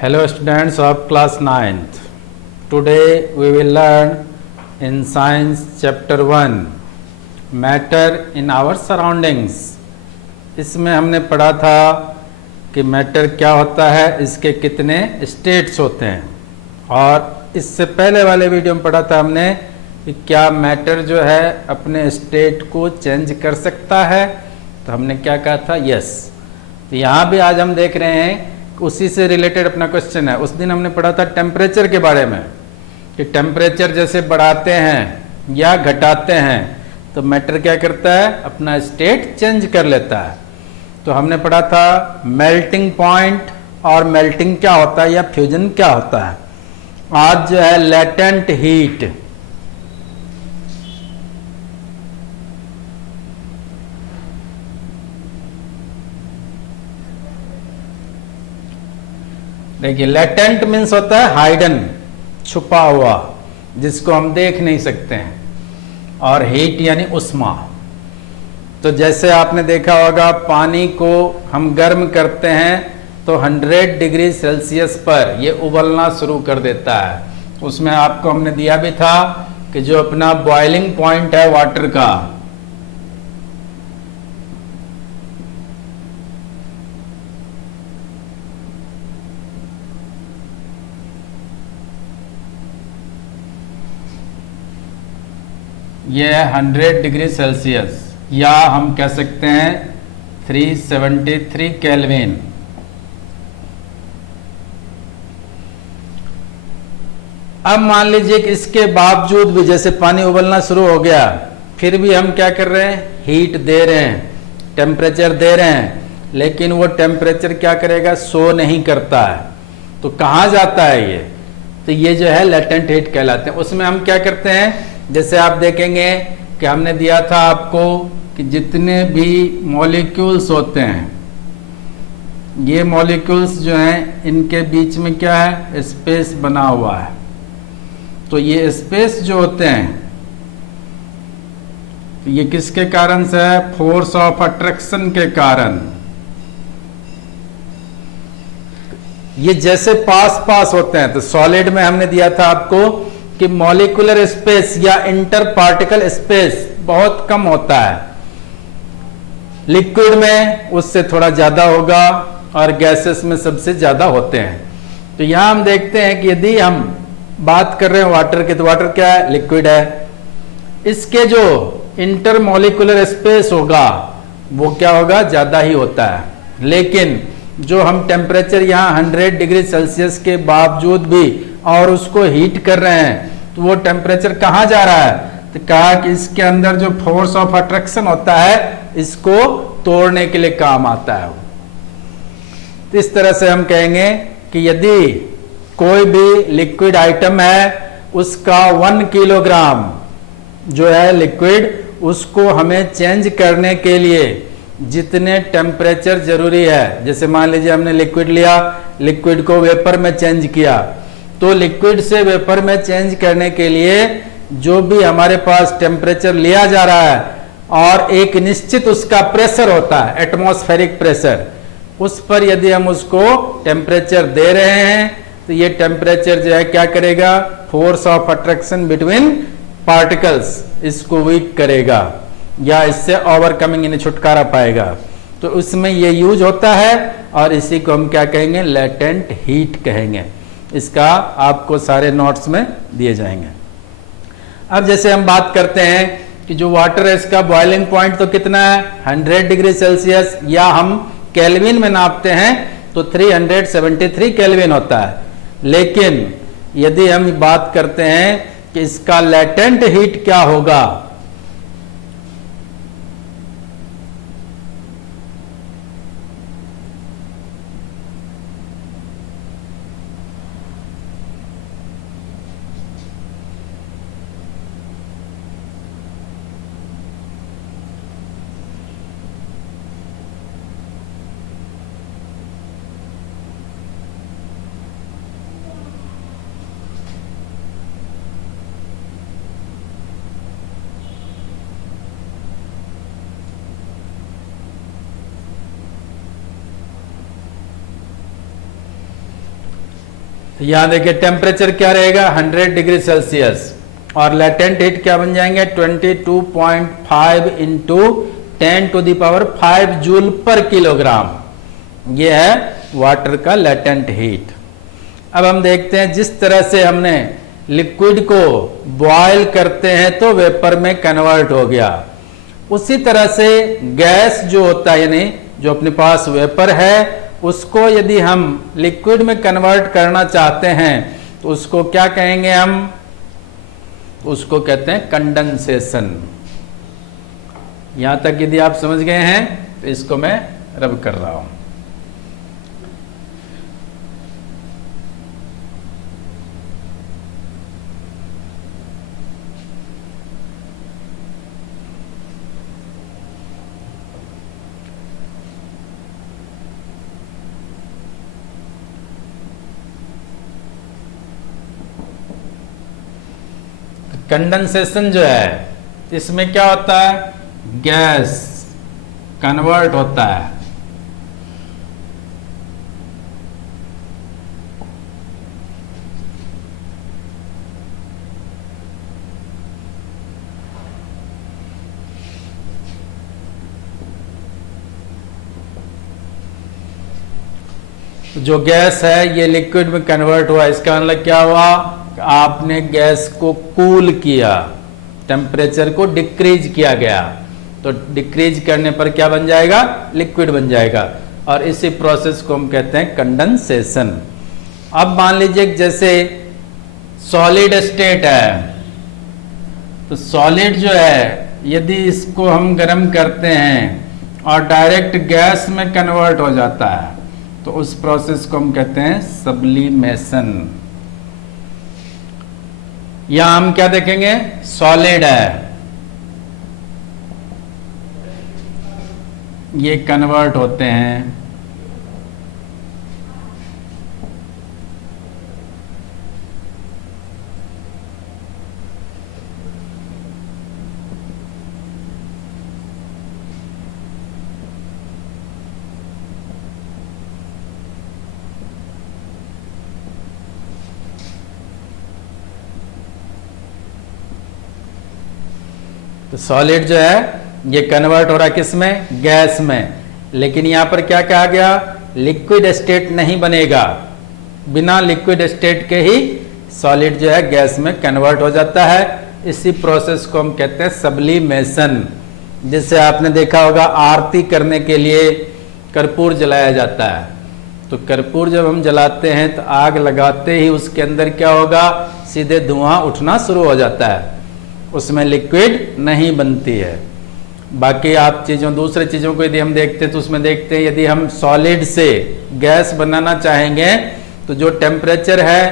Hello students of class 9th. Today we will learn in science chapter 1 matter in our surroundings. इसमें हमने पढ़ा था कि matter क्या होता है, इसके कितने स्टेट्स होते हैं, और इससे पहले वाले वीडियो में पढ़ा था हमने कि क्या मैटर जो है अपने स्टेट को चेंज कर सकता है। तो हमने क्या कहा था, यस। तो यहाँ भी आज हम देख रहे हैं, उसी से रिलेटेड अपना क्वेश्चन है। उस दिन हमने पढ़ा था टेम्परेचर के बारे में कि टेम्परेचर जैसे बढ़ाते हैं या घटाते हैं तो मैटर क्या करता है, अपना स्टेट चेंज कर लेता है। तो हमने पढ़ा था मेल्टिंग पॉइंट और मेल्टिंग क्या होता है या फ्यूजन क्या होता है। आज जो है लेटेंट हीट, देखिए लेटेंट मीन्स होता है हाइडन, छुपा हुआ, जिसको हम देख नहीं सकते हैं, और हीट यानी उष्मा। तो जैसे आपने देखा होगा पानी को हम गर्म करते हैं तो 100 डिग्री सेल्सियस पर ये उबलना शुरू कर देता है। उसमें आपको हमने दिया भी था कि जो अपना बॉइलिंग पॉइंट है वाटर का, ये है 100 डिग्री सेल्सियस, या हम कह सकते हैं 373 केल्विन। अब मान लीजिए कि इसके बावजूद भी जैसे पानी उबलना शुरू हो गया, फिर भी हम क्या कर रहे हैं, हीट दे रहे हैं, टेम्परेचर दे रहे हैं, लेकिन वो टेम्परेचर क्या करेगा, शो नहीं करता है। तो कहाँ जाता है ये, तो ये जो है लेटेंट हीट कहलाते हैं। उसमें हम क्या करते हैं, जैसे आप देखेंगे कि हमने दिया था आपको कि जितने भी मॉलिक्यूल्स होते हैं, ये मॉलिक्यूल्स जो हैं इनके बीच में क्या है, स्पेस बना हुआ है। तो ये स्पेस जो होते हैं तो ये किसके कारण से है, फोर्स ऑफ अट्रैक्शन के कारण। ये जैसे पास पास होते हैं, तो सॉलिड में हमने दिया था आपको कि मॉलिक्यूलर स्पेस या इंटर पार्टिकल स्पेस बहुत कम होता है, लिक्विड में उससे थोड़ा ज्यादा होगा, और गैसेस में सबसे ज्यादा होते हैं। तो यहां हम देखते हैं कि यदि हम बात कर रहे हैं वाटर के, तो वाटर क्या है, लिक्विड है। इसके जो इंटर मॉलिक्यूलर स्पेस होगा वो क्या होगा, ज्यादा ही होता है। लेकिन जो हम टेम्परेचर यहाँ 100 डिग्री सेल्सियस के बावजूद भी और उसको हीट कर रहे हैं, तो वो टेम्परेचर कहाँ जा रहा है, तो कहा कि इसके अंदर जो फोर्स ऑफ अट्रैक्शन होता है इसको तोड़ने के लिए काम आता है। तो इस तरह से हम कहेंगे कि यदि कोई भी लिक्विड आइटम है, उसका 1 किलोग्राम जो है लिक्विड, उसको हमें चेंज करने के लिए जितने टेम्परेचर जरूरी है, जैसे मान लीजिए हमने लिक्विड लिया, लिक्विड को वेपर में चेंज किया, तो लिक्विड से वेपर में चेंज करने के लिए जो भी हमारे पास टेम्परेचर लिया जा रहा है और एक निश्चित उसका प्रेशर होता है, एटमॉस्फेरिक प्रेशर, उस पर यदि हम उसको टेम्परेचर दे रहे हैं तो ये टेम्परेचर जो है क्या करेगा, force of attraction between particles इसको वीक करेगा, या इससे ओवरकमिंग यानी छुटकारा पाएगा। तो उसमें ये यूज होता है, और इसी को हम क्या कहेंगे, लेटेंट हीट कहेंगे। इसका आपको सारे नोट्स में दिए जाएंगे। अब जैसे हम बात करते हैं कि जो वाटर है इसका बॉइलिंग पॉइंट तो कितना है, 100 डिग्री सेल्सियस, या हम केल्विन में नापते हैं तो 373 केल्विन होता है। लेकिन यदि हम बात करते हैं कि इसका लेटेंट हीट क्या होगा, यहां देखिए टेम्परेचर क्या रहेगा 100 डिग्री सेल्सियस और लेटेंट हीट क्या बन जाएंगे 22.5 इंटू 10⁵ जूल पर किलोग्राम। ये है वाटर का लेटेंट हीट। अब हम देखते हैं जिस तरह से हमने लिक्विड को बॉयल करते हैं तो वेपर में कन्वर्ट हो गया, उसी तरह से गैस जो होता है यानी जो अपने पास वेपर है उसको यदि हम लिक्विड में कन्वर्ट करना चाहते हैं तो उसको क्या कहेंगे हम, उसको कहते हैं कंडेंसेशन। यहां तक यदि आप समझ गए हैं तो इसको मैं रब कर रहा हूं। कंडेंसेशन जो है इसमें क्या होता है, गैस कन्वर्ट होता है। जो गैस है ये लिक्विड में कन्वर्ट हुआ, इसका मतलब क्या हुआ, आपने गैस को कूल किया, टेम्परेचर को डिक्रीज किया गया, तो डिक्रीज करने पर क्या बन जाएगा, लिक्विड बन जाएगा। और इसी प्रोसेस को हम कहते हैं कंडेंसेशन। अब मान लीजिए जैसे सॉलिड स्टेट है, तो सॉलिड जो है यदि इसको हम गर्म करते हैं और डायरेक्ट गैस में कन्वर्ट हो जाता है तो उस प्रोसेस को हम कहते हैं सब्लिमेशन। यहां हम क्या देखेंगे, सॉलिड है, ये कन्वर्ट होते हैं, तो सॉलिड जो है ये कन्वर्ट हो रहा है किस में, गैस में। लेकिन यहां पर क्या कहा गया, लिक्विड स्टेट नहीं बनेगा, बिना लिक्विड स्टेट के ही सॉलिड जो है गैस में कन्वर्ट हो जाता है। इसी प्रोसेस को हम कहते हैं सब्लिमेशन। जिससे आपने देखा होगा आरती करने के लिए कर्पूर जलाया जाता है, तो कर्पूर जब हम जलाते हैं तो आग लगाते ही उसके अंदर क्या होगा, सीधे धुआं उठना शुरू हो जाता है, उसमें लिक्विड नहीं बनती है। बाकी आप दूसरे चीजों को यदि हम देखते हैं तो उसमें देखते हैं यदि हम सॉलिड से गैस बनाना चाहेंगे तो जो टेम्परेचर है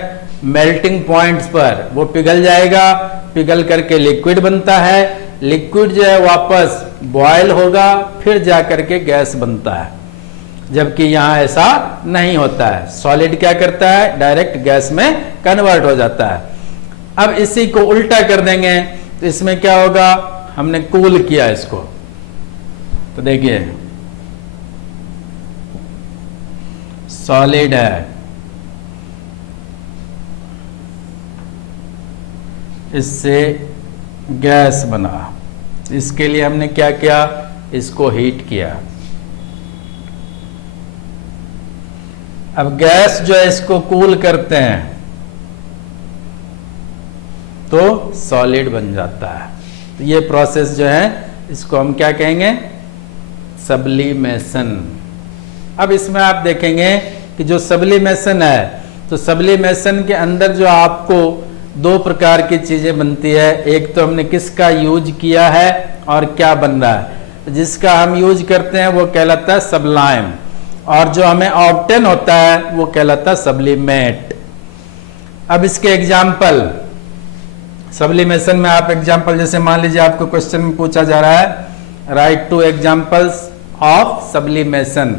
मेल्टिंग पॉइंट्स पर वो पिघल जाएगा, पिघल करके लिक्विड बनता है, लिक्विड जो है वापस बॉयल होगा, फिर जा करके गैस बनता है। जबकि यहां ऐसा नहीं होता है, सॉलिड क्या करता है, डायरेक्ट गैस में कन्वर्ट हो जाता है। अब इसी को उल्टा कर देंगे तो इसमें क्या होगा, हमने कूल किया इसको, तो देखिए सॉलिड है, इससे गैस बना, इसके लिए हमने क्या किया, इसको हीट किया। अब गैस जो है इसको कूल करते हैं तो सॉलिड बन जाता है। तो ये प्रोसेस जो है इसको हम क्या कहेंगे, सब्लिमेशन। अब इसमें आप देखेंगे कि जो सब्लिमेशन है तो सब्लिमेशन के अंदर जो आपको दो प्रकार की चीजें बनती है, एक तो हमने किसका यूज किया है और क्या बन रहा है। जिसका हम यूज करते हैं वो कहलाता है सब्लाइम, और जो हमें ऑब्टेन होता है वो कहलाता है सब्लिमेट। अब इसके एग्जाम्पल, सब्लिमेशन में आप एग्जाम्पल, जैसे मान लीजिए आपको क्वेश्चन में पूछा जा रहा है right two examples of sublimation,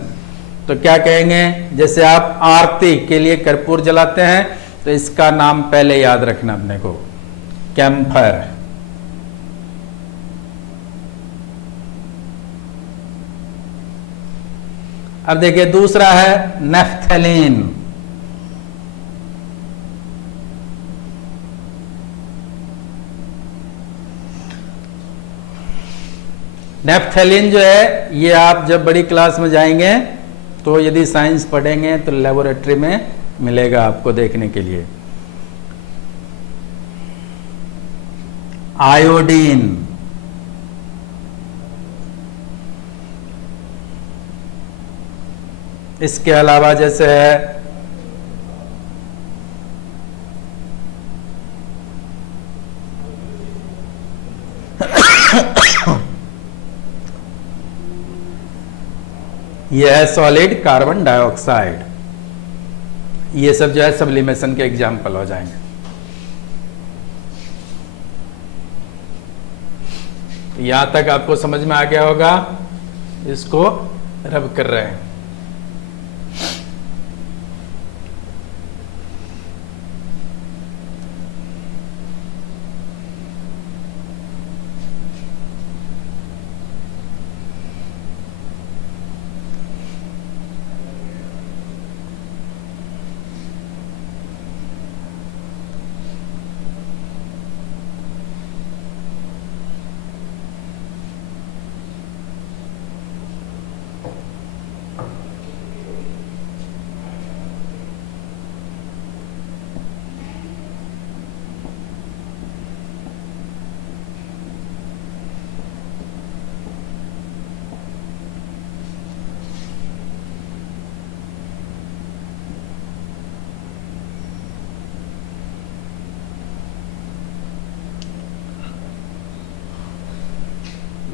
तो क्या कहेंगे, जैसे आप आरती के लिए कर्पूर जलाते हैं तो इसका नाम पहले याद रखना अपने को, कैम्फर। अब देखिए दूसरा है नेफ्थलीन, नेफ्थेलिन जो है ये आप जब बड़ी क्लास में जाएंगे तो यदि साइंस पढ़ेंगे तो लेबोरेटरी में मिलेगा आपको देखने के लिए। आयोडीन, इसके अलावा जैसे है यह है सॉलिड कार्बन डाइऑक्साइड। ये सब जो है सब्लिमेशन के एग्जाम्पल हो जाएंगे। यहां तक आपको समझ में आ गया होगा, इसको रब कर रहे हैं।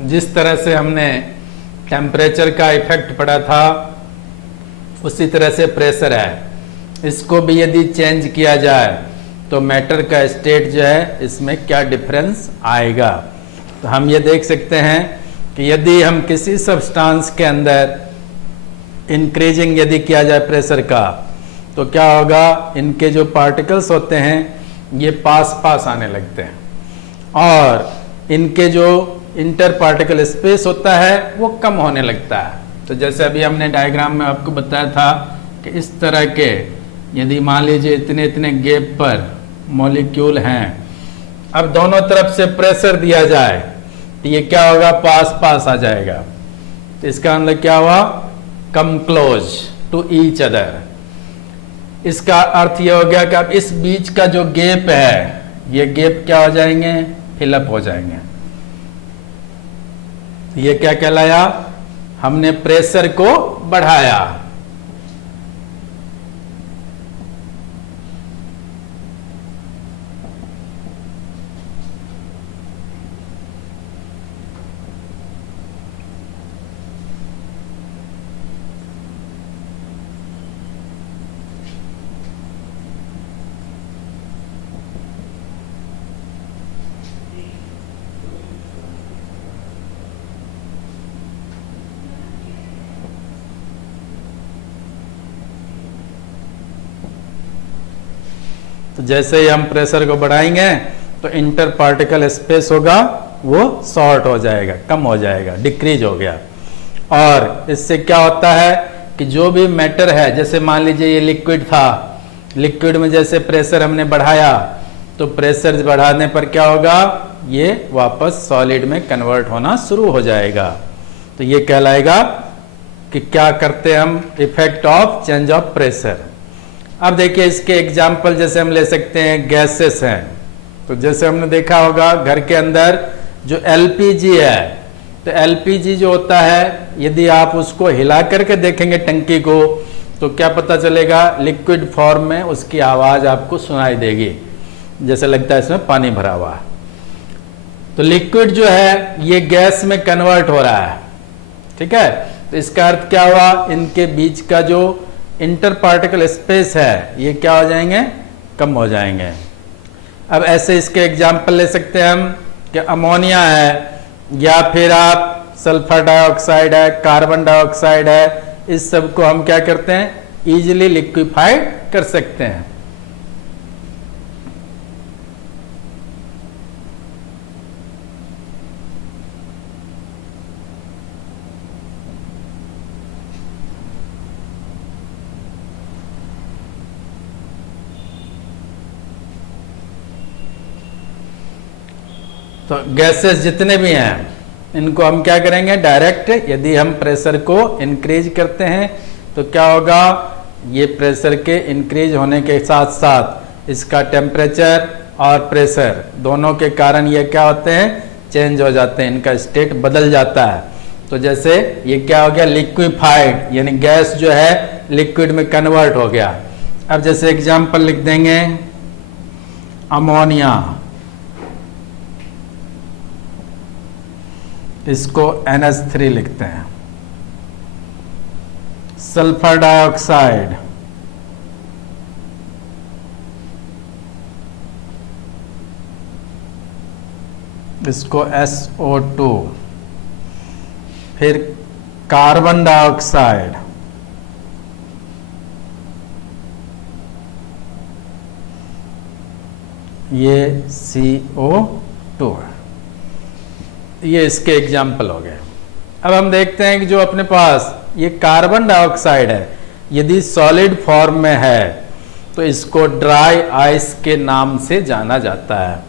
जिस तरह से हमने टेम्परेचर का इफेक्ट पड़ा था उसी तरह से प्रेशर है, इसको भी यदि चेंज किया जाए तो मैटर का स्टेट जो है इसमें क्या डिफरेंस आएगा। तो हम ये देख सकते हैं कि यदि हम किसी सब्सटेंस के अंदर इंक्रीजिंग यदि किया जाए प्रेशर का तो क्या होगा, इनके जो पार्टिकल्स होते हैं ये पास पास आने लगते हैं और इनके जो इंटर पार्टिकल स्पेस होता है वो कम होने लगता है। तो जैसे अभी हमने डायग्राम में आपको बताया था कि इस तरह के यदि मान लीजिए इतने इतने गैप पर मॉलिक्यूल हैं, अब दोनों तरफ से प्रेशर दिया जाए तो ये क्या होगा, पास पास आ जाएगा। तो इसका मतलब क्या हुआ, come close to each other. इसका अर्थ ये हो गया कि अब इस बीच का जो गैप है ये गैप क्या हो जाएंगे, फिलअप हो जाएंगे। ये क्या कहलाया, हमने प्रेशर को बढ़ाया। तो जैसे ही हम प्रेशर को बढ़ाएंगे तो इंटर पार्टिकल स्पेस होगा वो शॉर्ट हो जाएगा, कम हो जाएगा, डिक्रीज हो गया। और इससे क्या होता है कि जो भी मैटर है, जैसे मान लीजिए ये लिक्विड था, लिक्विड में जैसे प्रेशर हमने बढ़ाया तो प्रेशर बढ़ाने पर क्या होगा, ये वापस सॉलिड में कन्वर्ट होना शुरू हो जाएगा। तो ये कहलाएगा कि क्या करते हैं हम, effect of change of pressure. अब देखिए इसके एग्जाम्पल जैसे हम ले सकते हैं, गैसेस हैं। तो जैसे हमने देखा होगा घर के अंदर जो एलपीजी है, तो एलपीजी जो होता है यदि आप उसको हिला करके देखेंगे टंकी को तो क्या पता चलेगा, लिक्विड फॉर्म में उसकी आवाज आपको सुनाई देगी, जैसे लगता है इसमें पानी भरा हुआ है। तो लिक्विड जो है ये गैस में कन्वर्ट हो रहा है, ठीक है। तो इसका अर्थ क्या हुआ, इनके बीच का जो इंटर पार्टिकल स्पेस है ये क्या हो जाएंगे, कम हो जाएंगे। अब ऐसे इसके एग्जाम्पल ले सकते हैं हम कि अमोनिया है या फिर आप सल्फर डाइऑक्साइड है, कार्बन डाइऑक्साइड है, इस सब को हम क्या करते हैं, इजीली लिक्विफाइड कर सकते हैं। तो गैसेस जितने भी हैं इनको हम क्या करेंगे, डायरेक्ट यदि हम प्रेशर को इंक्रीज करते हैं तो क्या होगा, ये प्रेशर के इंक्रीज होने के साथ साथ इसका टेम्परेचर और प्रेशर दोनों के कारण ये क्या होते हैं, चेंज हो जाते हैं, इनका स्टेट बदल जाता है। तो जैसे ये क्या हो गया, लिक्विफाइड, यानी गैस जो है लिक्विड में कन्वर्ट हो गया। अब जैसे एग्जांपल लिख देंगे, अमोनिया, इसको NH3 लिखते हैं। सल्फर डाइऑक्साइड, इसको SO2। फिर कार्बन डाइऑक्साइड, ये CO2 है। ये इसके एग्जाम्पल हो गए। अब हम देखते हैं कि जो अपने पास ये कार्बन डाइऑक्साइड है, यदि सॉलिड फॉर्म में है तो इसको ड्राई आइस के नाम से जाना जाता है।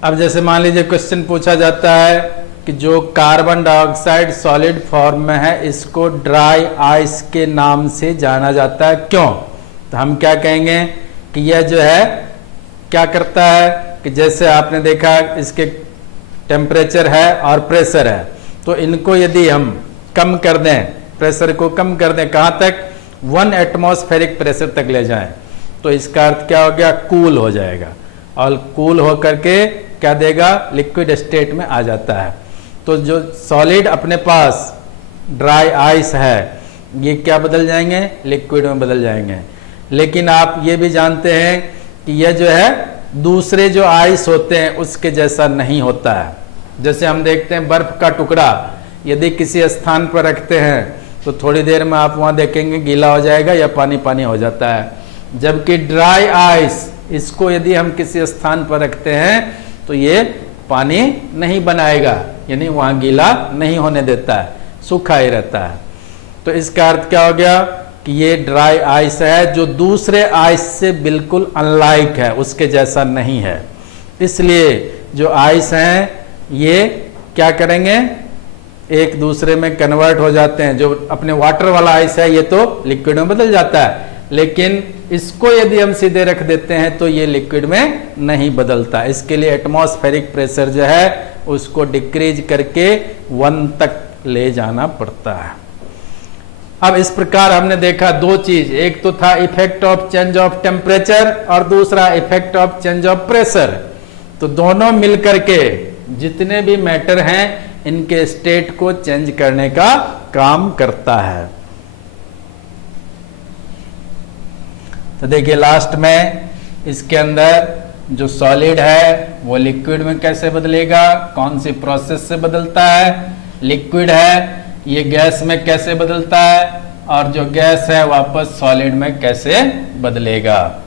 अब जैसे मान लीजिए क्वेश्चन पूछा जाता है कि जो कार्बन डाइऑक्साइड सॉलिड फॉर्म में है इसको ड्राई आइस के नाम से जाना जाता है, क्यों? तो हम क्या कहेंगे कि यह जो है क्या करता है कि जैसे आपने देखा इसके टेम्परेचर है और प्रेशर है, तो इनको यदि हम कम कर दें, प्रेशर को कम कर दें, कहाँ तक, 1 एटमॉस्फेरिक प्रेशर तक ले जाएं, तो इसका अर्थ क्या हो गया, कूल हो जाएगा। और कूल हो करके क्या देगा, लिक्विड स्टेट में आ जाता है। तो जो सॉलिड अपने पास ड्राई आइस है ये क्या बदल जाएंगे, लिक्विड में बदल जाएंगे। लेकिन आप ये भी जानते हैं कि यह जो है दूसरे जो आइस होते हैं उसके जैसा नहीं होता है। जैसे हम देखते हैं बर्फ का टुकड़ा यदि किसी स्थान पर रखते हैं तो थोड़ी देर में आप वहां देखेंगे गीला हो जाएगा या पानी पानी हो जाता है, जबकि ड्राई आइस इसको यदि हम किसी स्थान पर रखते हैं तो ये पानी नहीं बनाएगा, यानी वहां गीला नहीं होने देता है, सूखा ही रहता है। तो इसका अर्थ क्या हो गया कि ये ड्राई आइस है जो दूसरे आइस से बिल्कुल अनलाइक है, उसके जैसा नहीं है। इसलिए जो आइस हैं ये क्या करेंगे, एक दूसरे में कन्वर्ट हो जाते हैं। जो अपने वाटर वाला आइस है ये तो लिक्विड में बदल जाता है, लेकिन इसको यदि हम सीधे रख देते हैं तो ये लिक्विड में नहीं बदलता। इसके लिए एटमॉस्फेरिक प्रेशर जो है उसको डिक्रीज करके 1 तक ले जाना पड़ता है। अब इस प्रकार हमने देखा दो चीज, एक तो था effect of change of temperature और दूसरा effect of change of pressure. तो दोनों मिलकर के जितने भी मैटर हैं इनके स्टेट को चेंज करने का काम करता है। तो देखिए लास्ट में इसके अंदर जो सॉलिड है वो लिक्विड में कैसे बदलेगा, कौन सी प्रोसेस से बदलता है, लिक्विड है ये गैस में कैसे बदलता है, और जो गैस है वापस सॉलिड में कैसे बदलेगा।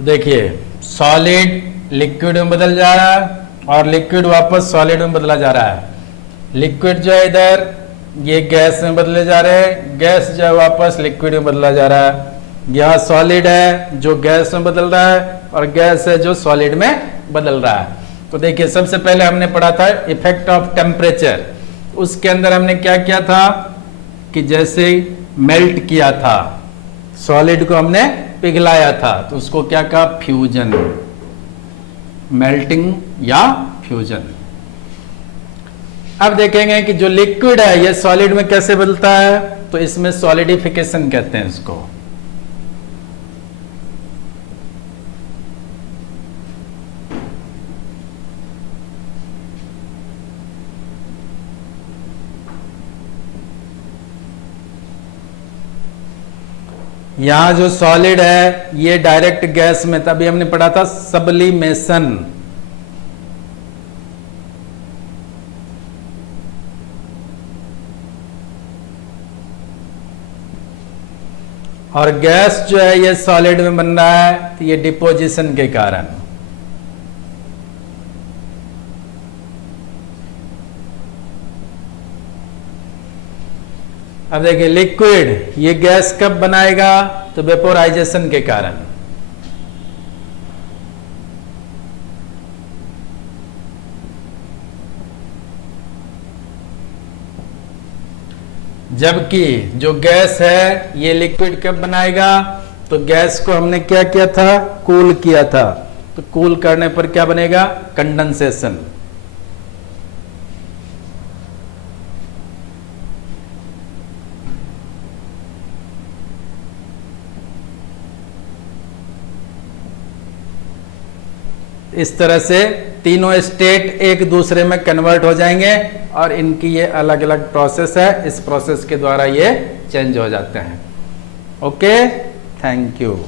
देखिए सॉलिड लिक्विड में बदल जा रहा है और लिक्विड वापस सॉलिड में बदला जा रहा है। लिक्विड जो है इधर ये गैस में बदले जा रहे हैं, गैस जो है वापस लिक्विड में बदला जा रहा है। यहाँ सॉलिड है जो गैस में बदल रहा है और गैस है जो सॉलिड में बदल रहा है। तो देखिए सबसे पहले हमने पढ़ा था इफेक्ट ऑफ टेम्परेचर। उसके अंदर हमने क्या किया था कि जैसे मेल्ट किया था सॉलिड को, हमने पिघलाया था, तो उसको क्या कहा, फ्यूजन, मेल्टिंग या फ्यूजन। अब देखेंगे कि जो लिक्विड है ये सॉलिड में कैसे बदलता है, तो इसमें सॉलिडिफिकेशन कहते हैं इसको। यहां जो सॉलिड है ये डायरेक्ट गैस में, तभी हमने पढ़ा था सब्लिमेशन। और गैस जो है ये सॉलिड में बन रहा है, तो ये डिपोजिशन के कारण। अब देखिए लिक्विड ये गैस कब बनाएगा, तो वेपोराइजेशन के कारण। जबकि जो गैस है ये लिक्विड कब बनाएगा, तो गैस को हमने क्या किया था, कूल किया था, तो कूल करने पर क्या बनेगा, कंडेंसेशन। इस तरह से तीनों स्टेट एक दूसरे में कन्वर्ट हो जाएंगे और इनकी ये अलग अलग प्रोसेस है, इस प्रोसेस के द्वारा ये चेंज हो जाते हैं। Okay, thank you.